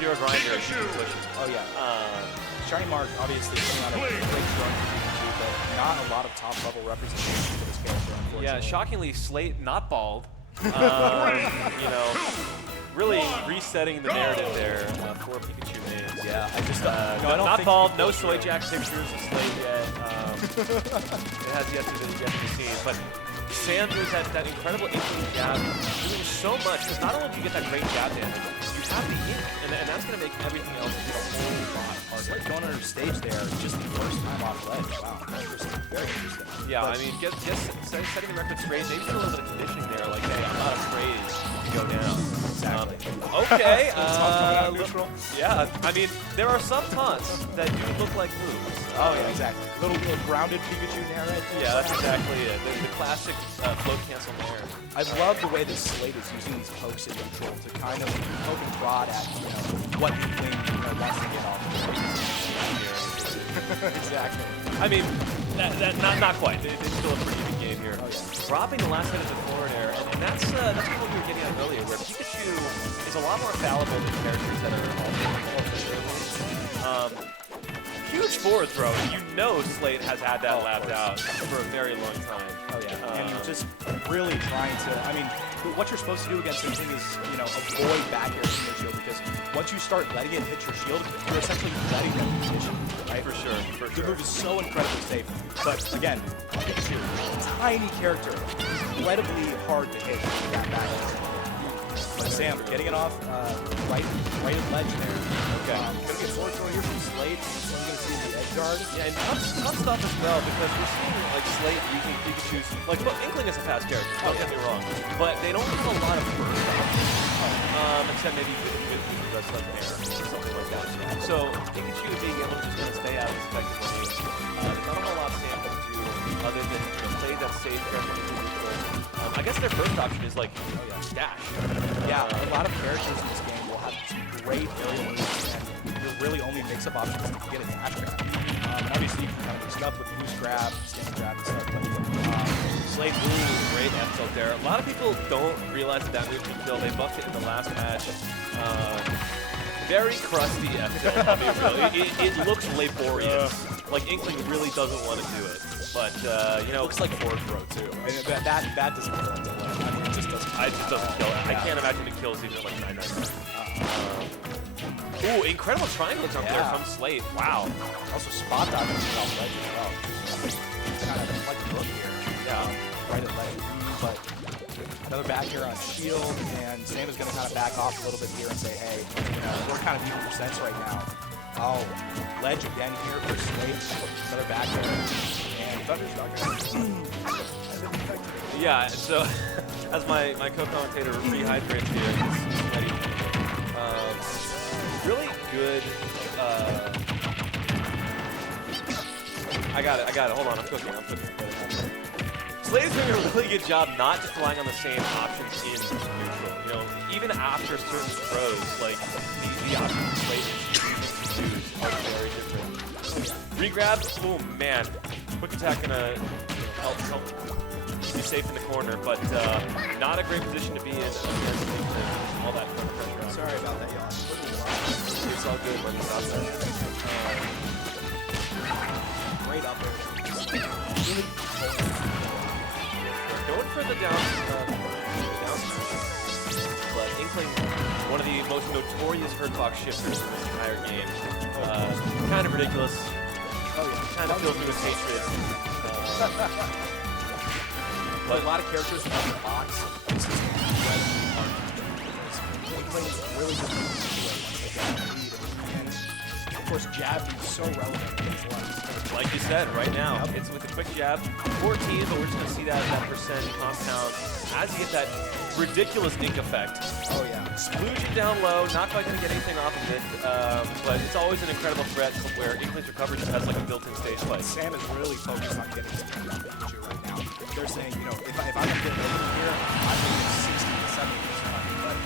you're a grinder, you can push it. Oh yeah. Shiny Mark obviously coming out of a great start for Pikachu, but not a lot of top level representation for this character, unfortunately. Yeah, shockingly, Slate not bald. You know, really resetting the narrative there for Pikachu names. Yeah, I just not bald, no soy jack pictures of Slate yet. It has yet to be seen, but Sam does that incredible Inkling jab, doing so much, because not only do you get that great jab damage, you have the Ink, and that's going to make everything else just a whole lot harder. Slate going under stage there, just the first time off ledge. Wow, interesting. Very interesting. Yeah, but I mean, just setting the record straight, maybe a little bit of conditioning there, like, hey, I'm not afraid to go down. Exactly. Okay. Coming out of neutral. Yeah, I mean, there are some taunts that do look like moves. Oh yeah, exactly. Little grounded Pikachu nair right there. Yeah, that's exactly it. The classic float cancel nair. I love the way that Slate is using these pokes in neutral to kind of poke and prod at, what Inkling wants to get off. Exactly. I mean, not quite. It's still a pretty good game here. Oh, yeah. Dropping the last hit of the forward air, and that's what we were getting at earlier, where Pikachu is a lot more fallible than characters that are all huge forward throw. You know Slate has had that lapped out for a very long time. Oh yeah, and you're just really trying to, I mean, what you're supposed to do against Inkling is, avoid back air from your shield, because once you start letting it hit your shield, you're essentially letting them condition, right? For sure, The move is so incredibly safe, but again, Pikachu, tiny character, incredibly hard to hit with that back air. But Sam, getting it off right at ledge there. Okay. Gonna get forward throw here from Slate. We're gonna see the edge guard. Yeah, and tough stuff as well, because we're seeing like Slate using Pikachu's, like, look, Inkling is a fast character, don't get me wrong, but they don't have a lot of burst options, except maybe with the like air or something like that. So Pikachu being able to just kind of stay out effectively, there's not a whole lot Sam can do other than play that safe character. I guess their first option is like, dash. Yeah, a lot of characters in this game will have some great aerial moves, and your really only mix-up options is to get a dash grab. And obviously, you can kind of mix it up with boost grab, stand grab, and stuff. But Slate, great F tilt there. A lot of people don't realize that move can kill. They buffed it in the last match. Very crusty F tilt. I mean, really, it looks laborious. Like Inkling really doesn't want to do it. But, it looks like forward throw, too. I mean, that doesn't kill it. I mean, it just doesn't kill it. I can't imagine it kills even like 999. Ooh, incredible triangle jump there from Slate. Wow. Also spot dodging off ledge as well. Kind of like a look here. Yeah. Right at ledge. But another back here on shield, and Sam is going to kind of back off a little bit here and say, hey, we're kind of even percents right now. Oh, ledge again here for Slate. Another back there. And Thunderstruck. Yeah, so as my co-commentator rehydrates here, really good. I got it. Hold on, I'm cooking. Slate's doing a really good job not just relying on the same options in neutral. Even after certain throws, like the options Slate are very different. Regrab, oh man, quick attack gonna help be safe in the corner, but not a great position to be in against all that pressure. Sorry about that, y'all. It's all good when it's out there. Great up there. Going for the down but Inkling, one of the most notorious Hurtbox shifters in this entire game. Kind of ridiculous. Kind of filled me with hatred. But a lot of characters in the box. This is Inkling is really good and of course, jab is so relevant in this one. Like you said, right now, it's with a quick jab. 14, but we're just going to see that percent compound as you get that ridiculous Ink effect. Oh, yeah. Splusion down low, not quite going to get anything off of it, but it's always an incredible threat where Inkling's recovery just has like a built-in stage play. Sam is really focused on getting this game on Pikachu right now. They're saying, if I'm going to get over here, I'm going to get 60 to 70%. But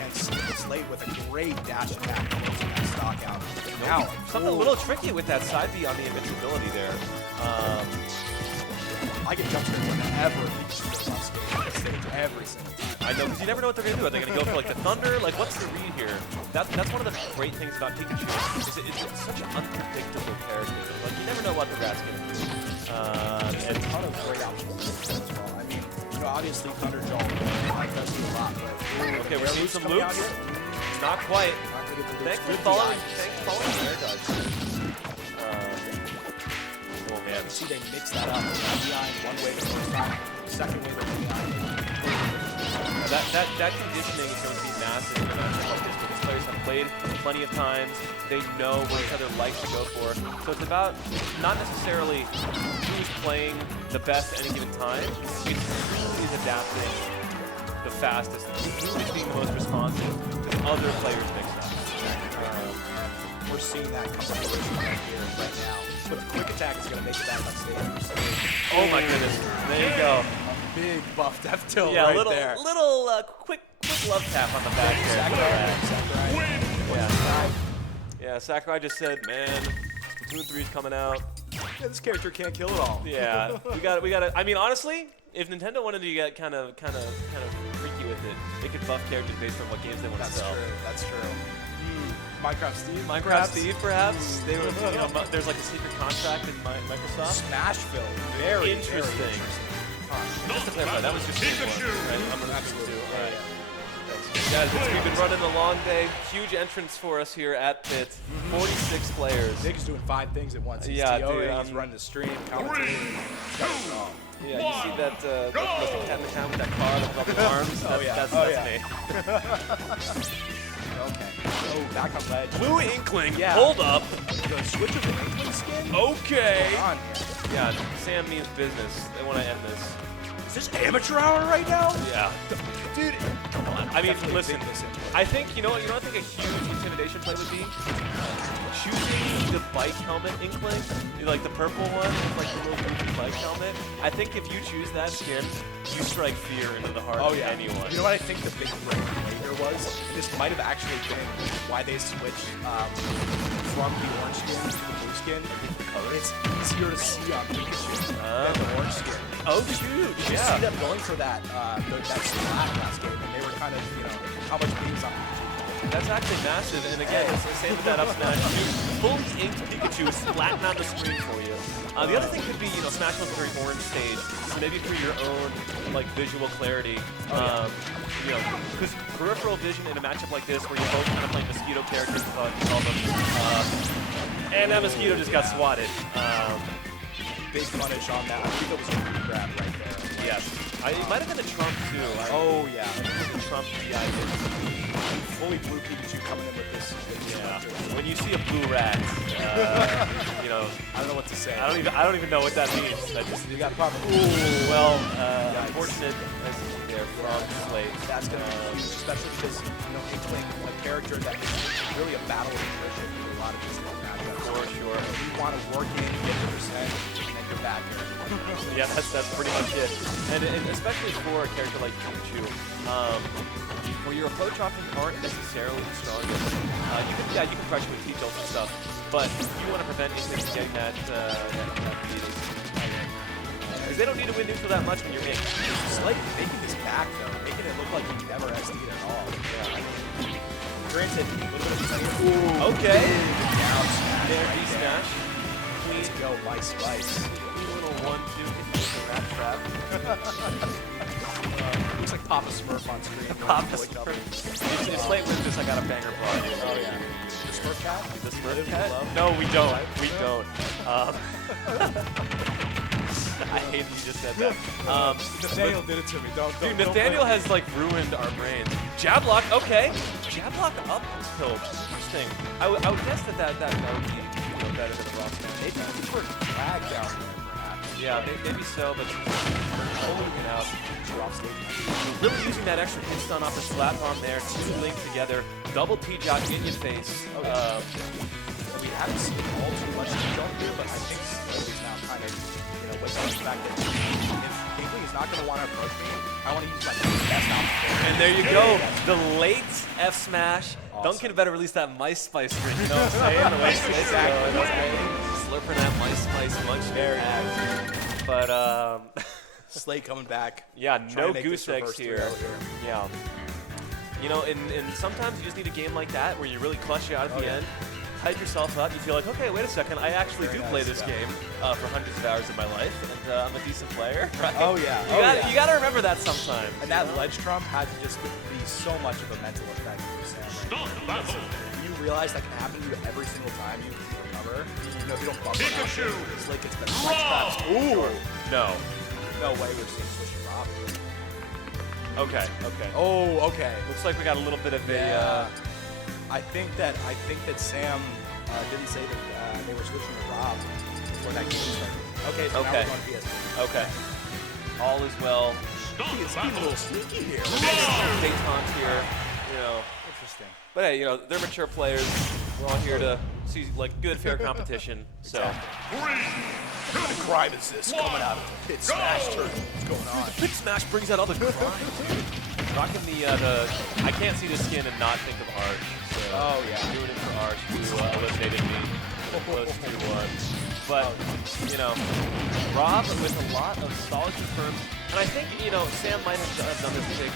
against Slate with a great dash attack, closing that stock out. Now, something a little tricky with that side B on the invincibility there. I get jump scared whenever Pikachu goes off stage. stage every single time. I know, because you never know what they're going to do. Are they going to go for like the thunder? Like, what's the read here? That's one of the great things about Pikachu. Is it's such an unpredictable character. Like, you never know what the rat's going to do. And a ton of great options as well. I mean, you know, obviously Thunder Jaw does do a lot, but okay, we're seeing some loops. Not quite. Thanks for following the air dodge. Oh man. You see they mix that up. Behind one way the first time, second way they're behind. That conditioning is going to be massive in a match like this because players have played plenty of times. They know what each other likes to go for. So it's about not necessarily who's playing the best at any given time. It's who is adapting the fastest, who is being the most responsive to other players' mix-ups. We're seeing that come to fruition right here, right now. But a quick attack is going to make it back on stage. Oh my goodness. There you go. A big buff death tilt yeah, right little, there. Little quick love tap on the back there. Yeah, Sakurai just said, man, Splatoon 3 is coming out. Yeah, this character can't kill it all. Yeah, we got to. I mean, honestly, if Nintendo wanted to get kind of freaky with it, they could buff characters based on what games they want to sell. That's true. Minecraft Steve? Minecraft Steve, perhaps? They were, you know, there's like a secret contract in Microsoft. Smashville. Very interesting. Just to clarify, that was just Pikachu. Right? I'm gonna absolutely. All right. Guys, we've been running a long day. Huge entrance for us here at Pitt. 46 players. Nick's doing 5 things at once. He's yeah, TOing, he's running the stream, commentating. Yeah, you see that the cat in the town with that car with all the arms? That's me. Okay. Oh, back on ledge. Blue Inkling. Yeah. Hold up. The switch of the Inkling skin? Okay. Hold on here. Yeah, Sam means business. They want to end this. Is this amateur hour right now? Yeah. Dude, I mean, listen. I think, you know what I think a huge intimidation play would be? Choosing the bike helmet Inkling, like the purple one, like the little goofy bike helmet. I think if you choose that skin, you strike fear into the heart of anyone. You know what I think the big break here was? And this might have actually been why they switched from the orange skin to the blue skin. It's easier to see on Pikachu than the orange skin. Oh shoot! You see them going for that splat last game, and they were kind of, you know, how much beams on Pikachu. That's actually massive, and again, same with that up smash. Fully inked Pikachu splatting on the screen for you. The other thing could be, you know, Smash was a very orange stage, so maybe for your own like visual clarity, you know, because peripheral vision in a matchup like this, where you're both kind of playing mosquito characters, you call them, and that mosquito just got swatted. Big punish on that. I think it was a free grab right there. Yes. It might have been a Trump, too. Oh, yeah. I think it was a Trump DI. Fully blue Pikachu coming in with this. Yeah. When you see a blue rat, you know, I don't know what to say. I don't even know what that means. You got a problem. Ooh, well, unfortunate there from Slate. That's going to be huge, especially because, you know, Inkling, a character that is really a battle of attrition for a lot of these matchups. For sure. You want to work in, get the percent, and then you're back here. Yeah, that's pretty much it. And especially for a character like Pikachu, where your approach options aren't necessarily the strongest. You can pressure with T-tilts and stuff, but you want to prevent Inkling from getting that beating. Because they don't need to win neutral that much when you're in. Slate making this back, though, making it look like he never has to at all. Yeah. Granted, a little bit of ooh, okay. Down smash. There, D-smash. Let's go, My Spice. Little 1-2 into the rat trap. Looks like Papa Smurf on screen. Papa Smurf. If Slate wins this, I got a banger party. Oh, yeah. The Smurf cat? The Smurf cat? No, we don't. We don't. I hate that you just said that. Nathaniel did it to me. Dude, Nathaniel has like ruined our brains. Jab lock, okay. Jab lock up tilt. Interesting. I would guess that would be better than the rock smash. Maybe for drag down there, perhaps. Yeah, maybe so, but holding it out. Really using that extra hit stun off the slap bomb there, 2 linked together, double T-Jock in your face. We haven't seen all too much T-Jock here, but I think he's now kind of, you know, what's the fact that if Inkling is not going to want to approach me, I want to use my best option. And there you go, the late F smash. Awesome. Duncan better release that Mice Spice drink, you know what I'm saying? The way exactly. Slurping that Mice Spice munch there. But Slate coming back. Yeah, trying no to make goose this eggs reverse here. 3-0 Yeah. You know, and sometimes you just need a game like that where you really clutch you out at the end, hype yourself up. You feel like, okay, wait a second, I actually do play this game for hundreds of hours of my life, and I'm a decent player. Right? Oh yeah. You gotta remember that sometimes. And that ledge trump had to just be so much of a mental effect for Sam. Like, you realize that can happen to you every single time you recover. You know, if you don't bump Pikachu! It's like it's been traps. Ooh. No. No way we're seeing switch Rob. Okay. Oh, okay. Looks like we got a little bit of Yeah. I think that Sam didn't say that they were switching to Rob before that game started. Okay, so now we're going PSP. Okay. All is well. He's being a little sneaky here. Detente here. You know. Interesting. But hey, you know, they're mature players. We're all here to see like good, fair competition. So. What kind of crime is this coming out of the Pitt Smash tournament? What's going on? Pitt Smash brings out all the crime. Rocking the I can't see the skin and not think of Arch. So doing it for Arch, who eliminated me close to but you know, R.O.B with a lot of solid confirms, and I think you know Sam might have done this pick.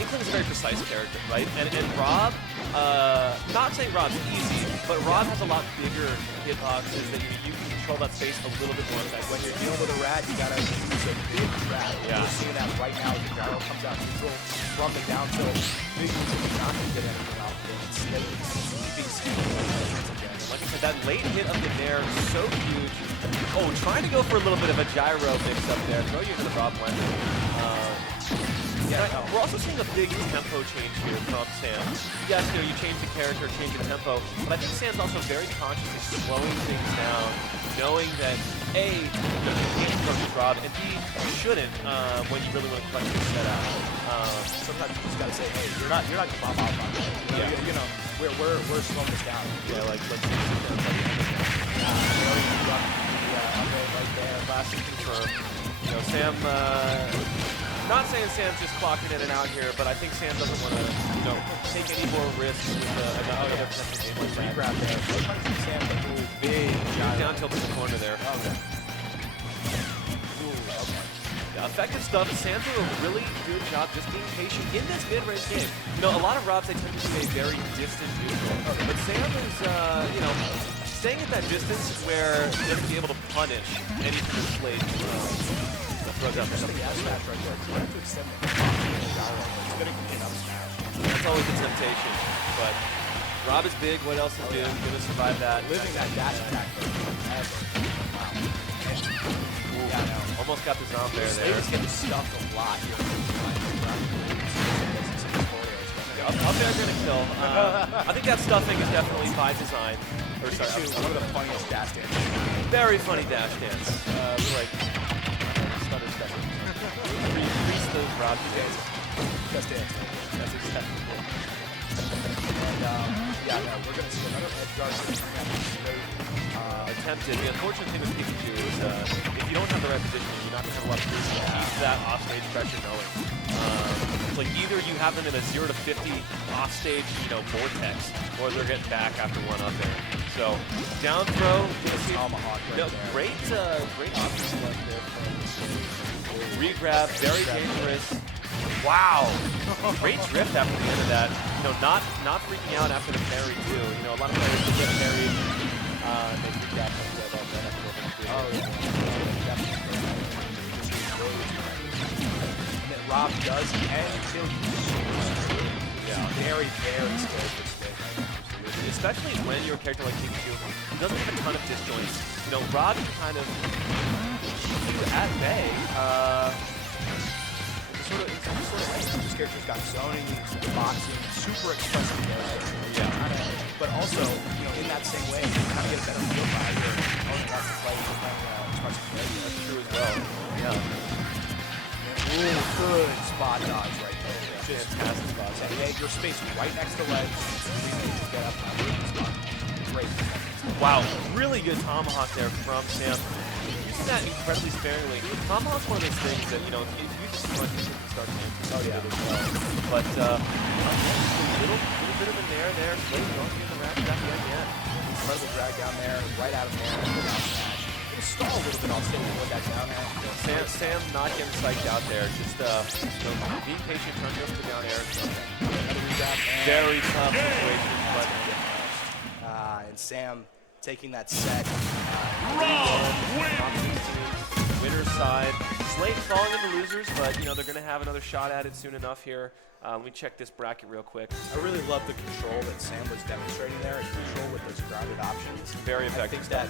Inkling's a very precise character, right? And R.O.B, not saying R.O.B's easy, but R.O.B has a lot bigger hitboxes that you can control that space a little bit more effectively. When you're dealing with a rat, you gotta use a big rat. Yeah. We're seeing that right now as the gyro comes out neutral from the down tilt. Big use if you're not gonna get anything off of it. Instead of keeping Sam. Like I said, that late hit of the Nair, so huge. Oh, trying to go for a little bit of a gyro mix up there. Throw you into the R.O.B blender. We're also seeing a big tempo change here from Sam. Yes, you know, you change the character, change the tempo, but I think Sam's also very consciously slowing things down, knowing that A, you can't approach with R.O.B, and B, you shouldn't when you really want to clutch your set out. Sometimes you just gotta say, hey, you're not gonna pop out on that. You know, we're slowing this down. Yeah, like right there. last confirm. You know, Sam, not saying Sam's just clocking in and out here, but I think Sam doesn't want to, you know, take any more risks with another potential game like that. Grab there. Sam, big Down tilt in the corner there. Yeah, effective stuff. Sam's doing a really good job just being patient in this mid-range game. You know, a lot of R.O.Bs, they tend to be a very distant neutral. But Sam is, you know, staying at that distance where he doesn't be able to punish any kind of slate. That's always a temptation. But R.O.B is big. What else is doing? Gonna survive that. Living that dash attack. Almost got the zombie there. He's getting stuffed a lot here. Up there's gonna kill. I think that stuffing is definitely by design. Or sorry, one of the funniest dash dances. Very funny dash dance. Like stutter step. Freeze those R.O.B days. Just dance. That's exactly it. And we're gonna see another edge guard attempted. The unfortunate thing with Pikachu is if you don't have the right position, you're not gonna have a lot of reason to keep that offstage pressure going. Like either you have them in a 0 to 50 offstage, you know, vortex, or they're getting back after one up there. So down throw, tomahawk right there. Great option select there from regrab, very dangerous. Wow, great drift after the end of that. You know, not freaking out after the parry too. You know, a lot of players will get parried. They freak out about that after R.O.B does and kill you. Yeah, very skilled for stick. Especially when you're a character like Pikachu, who doesn't have a ton of disjoints. You know, R.O.B can kind of keep you at bay. This character's got zoning, boxing, super expressive character. Yeah. But also, you know, in that same way, you kind of get a better feel for how your opponent wants to play expressive character. That's true as well. Yeah. Ooh, good spot dodge right there. Just fantastic spot. Yeah, your space right next to ledge. Get up on the spot. Great. Wow, really good tomahawk there from Sam. Using that incredibly sparingly. Tomahawk's one of those things that, you know, if you just punch it, you can start to it as well. But a little bit of a nair there. Slate going to get the rack back again. Incredible drag down there, right out of there. going to stall a little bit on stage with that down air. Sam not getting psyched out there. Just being patient, turning up the down air. Very tough situation, but and Sam taking that set. Winner's side. Slate falling into losers, but they're going to have another shot at it soon enough here. Let me check this bracket real quick. I really love the control that Sam was demonstrating there, and control with those grounded options. Very effective. I think that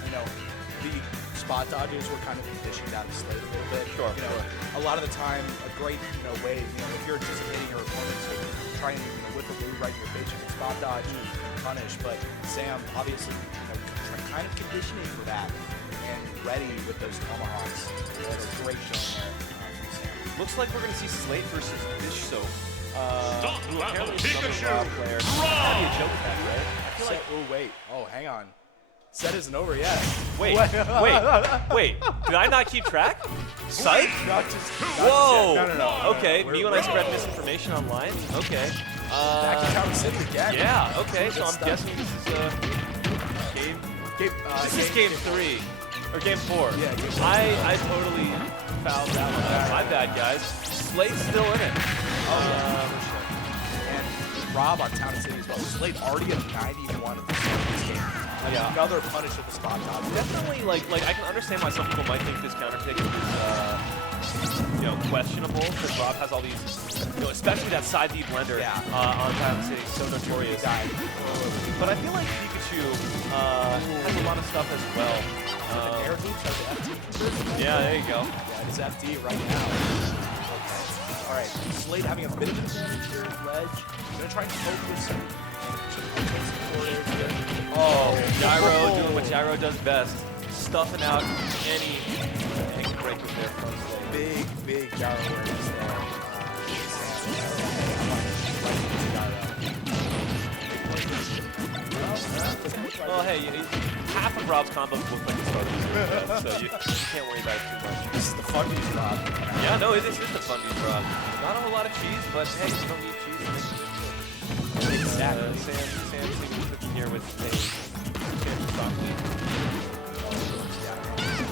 the spot dodges were kind of conditioned out of Slate a little bit. Sure. A lot of the time, a great way, if you're anticipating your opponent to try and whip a blue right in your face, you can spot dodge and punish. But Sam obviously kind of conditioning for that and ready with those tomahawks. That's a great showing there from Sam. Looks like we're going to see Slate versus Dish Soap. Apparently Pikachu. some player. That'd be a joke with that, right? I feel like, oh wait, hang on. Set isn't over yet. Wait. Did I not keep track? Psych? Whoa. No. Okay, me when I spread misinformation online. Okay. Back to Tower City again. Yeah. Okay. So I'm guessing this is game. This is game 3 or game 4. Yeah. Game 4. I totally fouled that one out. My bad, guys. Slate's still in it. And R.O.B on Town and City as well. Slate already at 91 at the start of this game. Yeah. Another punish at the spot dodge. Definitely, like I can understand why some people might think this counter pick is, questionable because R.O.B has all these, especially that side D blender on Town City, so notorious. But I feel like Pikachu has a lot of stuff as well. Air hoops has the FD conversion. Yeah, there you go. Yeah, it is FD right now. Okay. All right, Slate having a bit of an advantage here. Ledge. Gonna try and focus. Gyro doing what Gyro does best, stuffing out any break with their front leg. Big gyro awareness there. Well, hey, half of R.O.B's combos look like it's starting so you can't worry about it too much. This is the fundies, Rob. Yeah, no, it is the fundies, R.O.B. Not a whole lot of cheese, but hey, you don't need cheese to make it. Exactly. Sam seems cooking here with a Sam broccoli.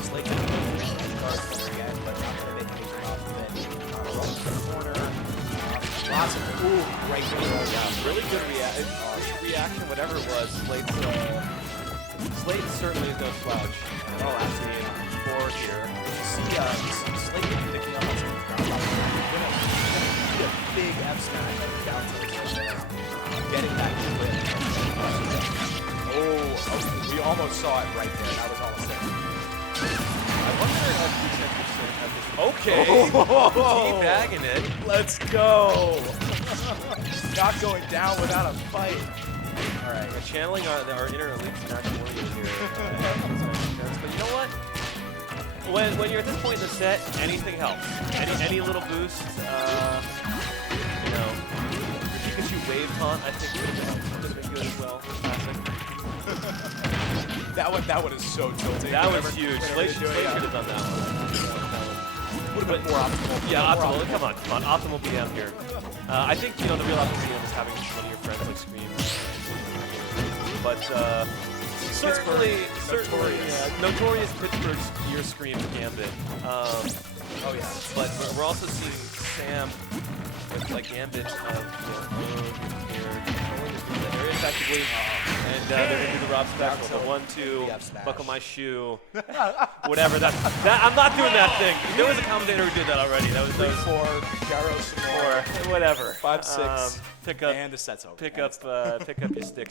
Slate didn't go for the card from the end, but not going to make anything off of it. Rolling to the corner. Lots of great control. Yeah, really good reaction, whatever it was. Slate certainly is no slouch. Oh, absolutely. 4 here. You see Slate picking up on some ground off. Gonna need a big F smash down to the corner. Getting that clip. We almost saw it right there. That was almost it. I wonder if we check this. Okay. Teabagging it. Let's go. Not going down without a fight. All right. We're channeling our inner elite Smash Warriors here. But you know what? When you're at this point in the set, anything helps. Any little boost, Pikachu wave taunt, I think would have been good as well. Classic. That one is so tilting. That was huge. Slate should have done that one. Would have been more optimal. Yeah, optimal. Come on. Optimal BM here. I think, the real optimal BM is having one of your friends like scream. But certainly, notorious Pittsburgh's ear scream Gambit. But we're also seeing Sam with like Gambit very effectively, and they're gonna do the R.O.B special. The 1-2, buckle my shoe, whatever. That I'm not doing that thing. There was a commentator who did that already. That was 3-4, gyro some more, whatever. 5-6, pick up and the set's over. Pick up your sticks.